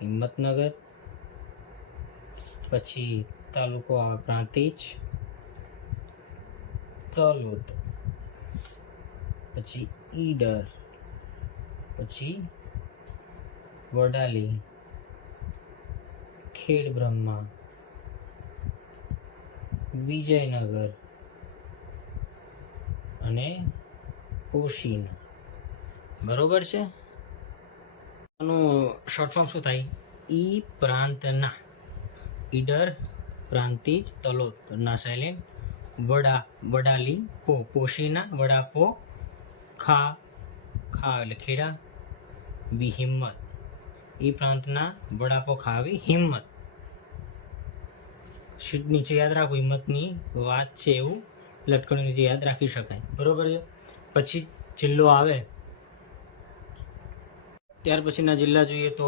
હિંમતનગર, પછી તાલુકો આવે પ્રાંતિજ, તલોદ, પછી ઈડર, પછી વડાલી, ખેડ બ્રહ્મા, વિજયનગર અને પોશીન. બરોબર છે. આનું શોર્ટ ફોર્મ શું થાય? ઈ પ્રાંતના, ઈડર, પ્રાંતિજ, તલોદ ના સાયલેન્ટ, વડાલી, પોશીના, વડાપો, ખા એટલે ખેડા, બી હિંમત. ઈ પ્રાંતના વડાપો ખાવી હિંમત. શીટ નીચે યાદ રાખો, હિંમતની વાત છે એવું લટકણું નીચે યાદ રાખી શકાય. બરોબર છે. પછી જિલ્લો આવે, ત્યાર પછીના જિલ્લા જોઈએ તો